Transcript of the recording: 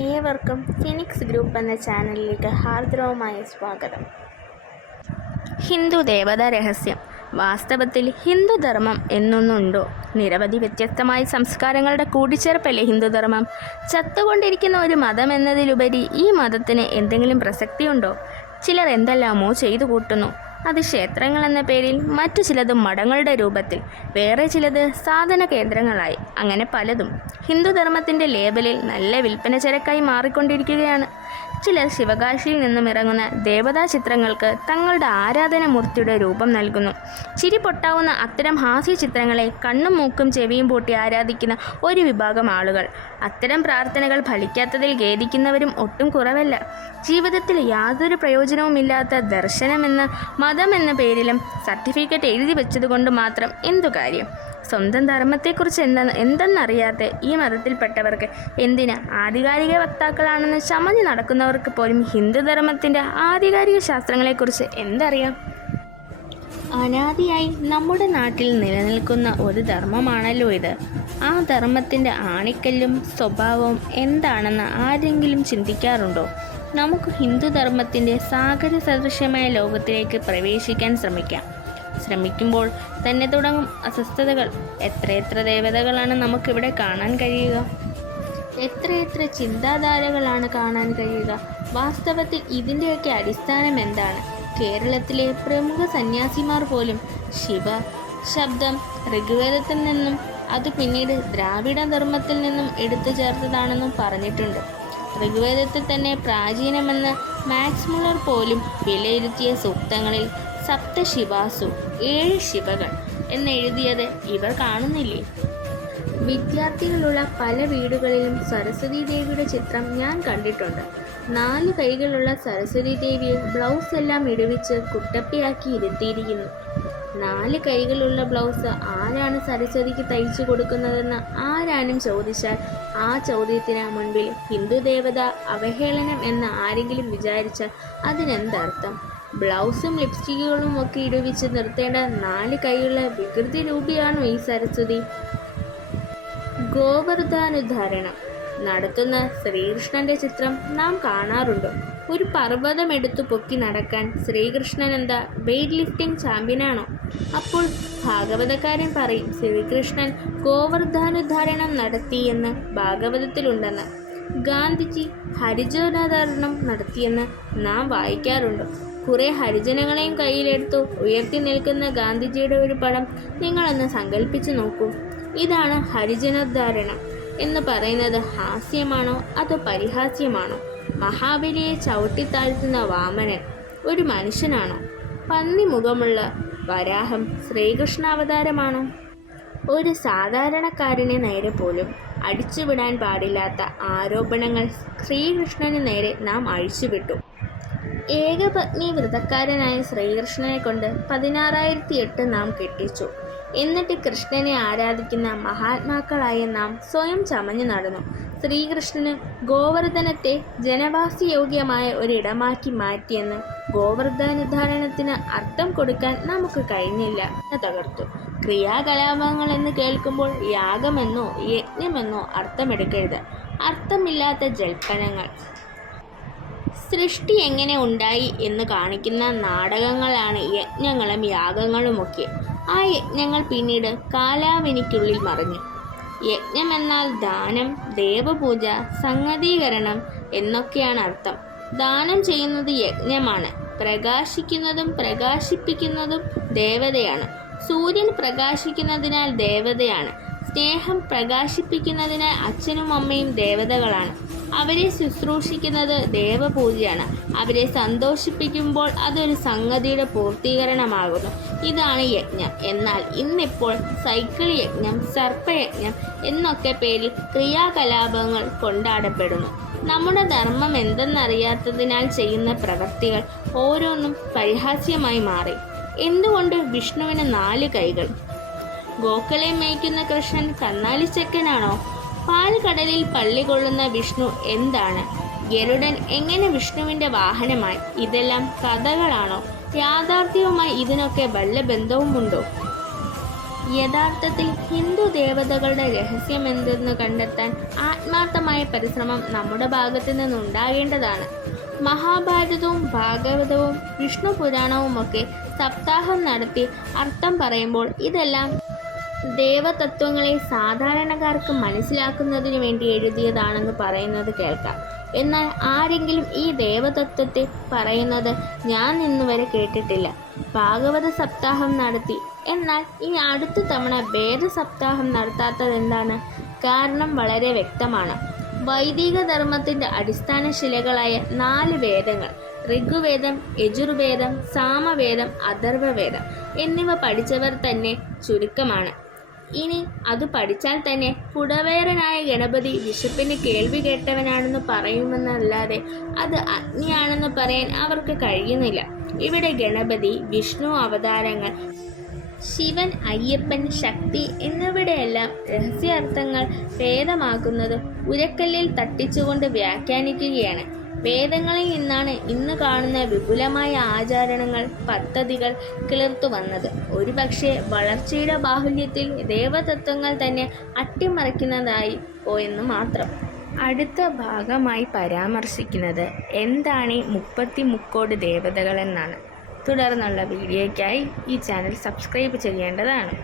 ഏവർക്കും phoenix group എന്ന ചാനലിലേക്ക് ഹാർദവമായ സ്വാഗതം. ഹിന്ദു ദേവത രഹസ്യം. വാസ്തവത്തിൽ ഹിന്ദുധർമ്മം എന്നൊന്നുണ്ടോ? നിരവധി വ്യത്യസ്തമായ സംസ്കാരങ്ങളുടെ കൂടിച്ചേർപ്പല്ലേ ഹിന്ദുധർമ്മം ചത്തുകൊണ്ടിരിക്കുന്ന ഒരു മതം എന്നതിലുപരി ഈ മതത്തിന് എന്തെങ്കിലും പ്രസക്തിയുണ്ടോ? ചിലർ എന്തെല്ലാമോ ചെയ്തു കൂട്ടുന്നു. അത് ക്ഷേത്രങ്ങൾ എന്ന പേരിൽ മറ്റു ചിലത് മഠങ്ങളുടെ രൂപത്തിൽ വേറെ ചിലത് സാധന കേന്ദ്രങ്ങളായി അങ്ങനെ പലതും. ഹിന്ദുധർമ്മത്തിന്റെ ലേബലിൽ നല്ല വിൽപ്പന ചരക്കായി മാറിക്കൊണ്ടിരിക്കുകയാണ്. ചിലർ ശിവകാശിയിൽ നിന്നും ഇറങ്ങുന്ന ദേവതാ ചിത്രങ്ങൾക്ക് തങ്ങളുടെ ആരാധന മൂർത്തിയുടെ രൂപം നൽകുന്നു. ചിരി പൊട്ടാവുന്ന അത്തരം ഹാസ്യ ചിത്രങ്ങളെ കണ്ണും മൂക്കും ചെവിയും പൂട്ടി ആരാധിക്കുന്ന ഒരു വിഭാഗം ആളുകൾ. അത്തരം പ്രാർത്ഥനകൾ ഫലിക്കാത്തതിൽ ഖേദിക്കുന്നവരും ഒട്ടും കുറവല്ല. ജീവിതത്തിൽ യാതൊരു പ്രയോജനവുമില്ലാത്ത ദർശനമെന്ന മതം എന്ന പേരിലും സർട്ടിഫിക്കറ്റ് എഴുതി വെച്ചതുകൊണ്ട് മാത്രം എന്തു കാര്യം? സ്വന്തം ധർമ്മത്തെക്കുറിച്ച് എന്താ എന്തെന്നറിയാതെ ഈ മതത്തിൽപ്പെട്ടവർക്ക് എന്തിന് ആധികാരിക വക്താക്കളാണെന്ന് ചമഞ്ഞ് നടക്കുന്നവർക്ക് പോലും ഹിന്ദുധർമ്മത്തിന്റെ ആധികാരിക ശാസ്ത്രങ്ങളെക്കുറിച്ച് എന്തറിയാം? അനാദിയായി നമ്മുടെ നാട്ടിൽ നിലനിൽക്കുന്ന ഒരു ധർമ്മമാണല്ലോ ഇത്. ആ ധർമ്മത്തിന്റെ ആണിക്കല്ലും സ്വഭാവവും എന്താണെന്ന് ആരെങ്കിലും ചിന്തിക്കാറുണ്ടോ? നമുക്ക് ഹിന്ദുധർമ്മത്തിന്റെ സാഗര സദൃശ്യമായ ലോകത്തിലേക്ക് പ്രവേശിക്കാൻ ശ്രമിക്കാം. ശ്രമിക്കുമ്പോൾ തന്നെ തുടങ്ങും. അസ്വസ്ഥതകൾ. എത്രയെത്ര ദേവതകളാണ് നമുക്കിവിടെ കാണാൻ കഴിയുക? എത്രയെത്ര ചിന്താധാരകളാണ് കാണാൻ കഴിയുക? വാസ്തവത്തിൽ ഇതിന്റെയൊക്കെ അടിസ്ഥാനം എന്താണ്? കേരളത്തിലെ പ്രമുഖ സന്യാസിമാർ പോലും ശിവ ശബ്ദം ഋഗ്വേദത്തിൽ നിന്നും അത് പിന്നീട് ദ്രാവിഡ ധർമ്മത്തിൽ നിന്നും എടുത്തു ചേർത്തതാണെന്നും പറഞ്ഞിട്ടുണ്ട്. ഋഗ്വേദത്തിൽ തന്നെ പ്രാചീനമെന്ന് മാക്സ് മുളർ പോലും വിലയിരുത്തിയ സൂക്തങ്ങളിൽ സപ്തശിവാസു ഏഴ് ശിവകൾ എന്നെഴുതിയത് ഇവർ കാണുന്നില്ലേ? വിദ്യാർത്ഥികളുള്ള പല വീടുകളിലും സരസ്വതി ദേവിയുടെ ചിത്രം ഞാൻ കണ്ടിട്ടുണ്ട്. നാല് കൈകളുള്ള സരസ്വതി ദേവിയെ ബ്ലൗസ് എല്ലാം ഇടുവിച്ച് കുട്ടപ്പിയാക്കി ഇരുത്തിയിരിക്കുന്നു. നാല് കൈകളുള്ള ബ്ലൗസ് ആരാണ് സരസ്വതിക്ക് തയ്ച്ചു കൊടുക്കുന്നതെന്ന് ആരാനും ചോദിച്ചാൽ ആ ചോദ്യത്തിന് മുൻപിൽ ഹിന്ദു ദേവത അവഹേളനം എന്ന് ആരെങ്കിലും വിചാരിച്ചാൽ അതിനെന്തർത്ഥം? ബ്ലൗസും ലിപ്സ്റ്റിക്കുകളും ഒക്കെ ഇടുവിച്ച് നിർത്തേണ്ട നാല് കൈയുള്ള വികൃതി രൂപിയാണോ ഈ സരസ്വതി? ഗോവർദ്ധാനുദ്ധാരണം നടത്തുന്ന ശ്രീകൃഷ്ണന്റെ ചിത്രം നാം കാണാറുണ്ട്. ഒരു പർവതം പൊക്കി നടക്കാൻ ശ്രീകൃഷ്ണൻ എന്താ വെയ്റ്റ് ലിഫ്റ്റിംഗ് ചാമ്പ്യനാണോ? അപ്പോൾ ഭാഗവതക്കാരൻ പറയും ശ്രീകൃഷ്ണൻ ഗോവർദ്ധാനുദ്ധാരണം നടത്തിയെന്ന് ഭാഗവതത്തിലുണ്ടെന്ന്. ഗാന്ധിജി ഹരിജനാധാരണം നടത്തിയെന്ന് നാം വായിക്കാറുണ്ട്. കുറെ ഹരിജനങ്ങളെയും കയ്യിലെടുത്തു ഉയർത്തി നിൽക്കുന്ന ഗാന്ധിജിയുടെ ഒരു പടം നിങ്ങളൊന്ന് സങ്കല്പിച്ചു നോക്കൂ. ഇതാണ് ഹരിജനോദ്ധാരണം എന്ന് പറയുന്നത് ഹാസ്യമാണോ അതോ പരിഹാസ്യമാണോ? മഹാബലിയെ ചവിട്ടിത്താഴ്ത്തുന്ന വാമനൻ ഒരു മനുഷ്യനാണോ? പന്നി മുഖമുള്ള വരാഹം ശ്രീകൃഷ്ണാവതാരമാണോ? ഒരു സാധാരണക്കാരനെ നേരെ പോലും അടിച്ചുവിടാൻ പാടില്ലാത്ത ആരോപണങ്ങൾ ശ്രീകൃഷ്ണന് നേരെ നാം അഴിച്ചുവിട്ടു. ഏകപത്നി വ്രതക്കാരനായ ശ്രീകൃഷ്ണനെ കൊണ്ട് പതിനാറായിരത്തി എട്ട് നാം കെട്ടിച്ചു. എന്നിട്ട് കൃഷ്ണനെ ആരാധിക്കുന്ന മഹാത്മാക്കളായ നാം സ്വയം ചമഞ്ഞു നടന്നു. ശ്രീകൃഷ്ണന് ഗോവർദ്ധനത്തെ ജനവാസയോഗ്യമായ ഒരിടമാക്കി മാറ്റിയെന്ന് ഗോവർദ്ധനധാരണത്തിന് അർത്ഥം കൊടുക്കാൻ നമുക്ക് കഴിഞ്ഞില്ല. എന്ന് തകർത്തു. ക്രിയാകലാപങ്ങൾ എന്ന് കേൾക്കുമ്പോൾ യാഗമെന്നോ യജ്ഞമെന്നോ അർത്ഥമെടുക്കരുത്. അർത്ഥമില്ലാത്ത ജൽപ്പനങ്ങൾ. സൃഷ്ടി എങ്ങനെ ഉണ്ടായി എന്ന് കാണിക്കുന്ന നാടകങ്ങളാണ് യജ്ഞങ്ങളും യാഗങ്ങളുമൊക്കെ. ആ യജ്ഞങ്ങൾ പിന്നീട് കാലാവനിക്കുള്ളിൽ മറിഞ്ഞു. യജ്ഞം എന്നാൽ ദാനം ദേവപൂജ സംഗതീകരണം എന്നൊക്കെയാണ് അർത്ഥം. ദാനം ചെയ്യുന്നത് യജ്ഞമാണ്. പ്രകാശിക്കുന്നതും പ്രകാശിപ്പിക്കുന്നതും ദേവതയാണ്. സൂര്യൻ പ്രകാശിക്കുന്നതിനാൽ ദേവതയാണ്. സ്നേഹം പ്രകാശിപ്പിക്കുന്നതിന് അച്ഛനും അമ്മയും ദേവതകളാണ്. അവരെ ശുശ്രൂഷിക്കുന്നത് ദേവപൂജയാണ്. അവരെ സന്തോഷിപ്പിക്കുമ്പോൾ അതൊരു സംഗതിയുടെ പൂർത്തീകരണമാകുന്നു. ഇതാണ് യജ്ഞം. എന്നാൽ ഇന്നിപ്പോൾ സൈക്കിൾ യജ്ഞം സർപ്പയജ്ഞം എന്നൊക്കെ പേരിൽ ക്രിയാകലാപങ്ങൾ കൊണ്ടാടപ്പെടുന്നു. നമ്മുടെ ധർമ്മം എന്തെന്നറിയാത്തതിനാൽ ചെയ്യുന്ന പ്രവൃത്തികൾ ഓരോന്നും പരിഹാസ്യമായി മാറി. എന്തുകൊണ്ട് വിഷ്ണുവിന് നാല് കൈകൾ? ഗോക്കളെ മേയ്ക്കുന്ന കൃഷ്ണൻ കന്നാലിച്ചക്കനാണോ പാൽക്കടലിൽ പള്ളി കൊള്ളുന്ന വിഷ്ണു എന്താണ്? ഗരുഡൻ എങ്ങനെ വിഷ്ണുവിന്റെ വാഹനമായി? ഇതെല്ലാം കഥകളാണോ? യാഥാർത്ഥ്യവുമായി ഇതിനൊക്കെ വല്ല ബന്ധവുമുണ്ടോ യഥാർത്ഥത്തിൽ ഹിന്ദു ദേവതകളുടെ രഹസ്യം രഹസ്യമെന്തെന്ന് കണ്ടെത്താൻ ആത്മാർത്ഥമായ പരിശ്രമം നമ്മുടെ ഭാഗത്തു നിന്നുണ്ടാകേണ്ടതാണ്. മഹാഭാരതവും ഭാഗവതവും വിഷ്ണു പുരാണവുമൊക്കെ സപ്താഹം നടത്തി അർത്ഥം പറയുമ്പോൾ ഇതെല്ലാം ദേവതത്വങ്ങളെ സാധാരണക്കാർക്ക് മനസ്സിലാക്കുന്നതിന് വേണ്ടി എഴുതിയതാണെന്ന് പറയുന്നത് കേൾക്കാം. എന്നാൽ ആരെങ്കിലും ഈ ദേവതത്വത്തെ പറയുന്നത് ഞാൻ ഇന്നുവരെ കേട്ടിട്ടില്ല. ഭാഗവത സപ്താഹം നടത്തി. എന്നാൽ ഈ അടുത്ത തവണ വേദ സപ്താഹം നടത്താത്തത് എന്താണ്? കാരണം വളരെ വ്യക്തമാണ്. വൈദിക ധർമ്മത്തിന്റെ അടിസ്ഥാന ശിലകളായ നാല് വേദങ്ങൾ ഋഗ്വേദം യജുർവേദം സാമവേദം അഥർവവേദം എന്നിവ പഠിച്ചവർ തന്നെ ചുരുക്കമാണ്. ഇനി അത് പഠിച്ചാൽ തന്നെ കുടവേറനായ ഗണപതി വിശപ്പിന് കേൾവി കേട്ടവനാണെന്ന് പറയുമെന്നല്ലാതെ അത് അഗ്നിയാണെന്ന് പറയാൻ അവർക്ക് കഴിയുന്നില്ല. ഇവിടെ ഗണപതി വിഷ്ണു അവതാരങ്ങൾ ശിവൻ അയ്യപ്പൻ ശക്തി എന്നിവയുടെയെല്ലാം രഹസ്യാർത്ഥങ്ങൾ ഭേദമാക്കുന്നത് ഉരക്കല്ലിൽ തട്ടിച്ചുകൊണ്ട് വ്യാഖ്യാനിക്കുകയാണ്. വേദങ്ങളിൽ നിന്നാണ് ഇന്ന് കാണുന്ന വിപുലമായ ആചാരണങ്ങൾ പദ്ധതികൾ കിളിർത്തു വന്നത്. ഒരുപക്ഷെ വളർച്ചയുടെ ബാഹുല്യത്തിൽ ദേവതത്വങ്ങൾ തന്നെ അട്ടിമറിക്കുന്നതായി പോയെന്ന് മാത്രം. അടുത്ത ഭാഗമായി പരാമർശിക്കുന്നത് എന്താണ് ഈ മുപ്പത്തി മുക്കോട് ദേവതകളെന്നാണ് തുടർന്നുള്ള വീഡിയോയ്ക്കായി ഈ ചാനൽ സബ്സ്ക്രൈബ് ചെയ്യേണ്ടതാണ്.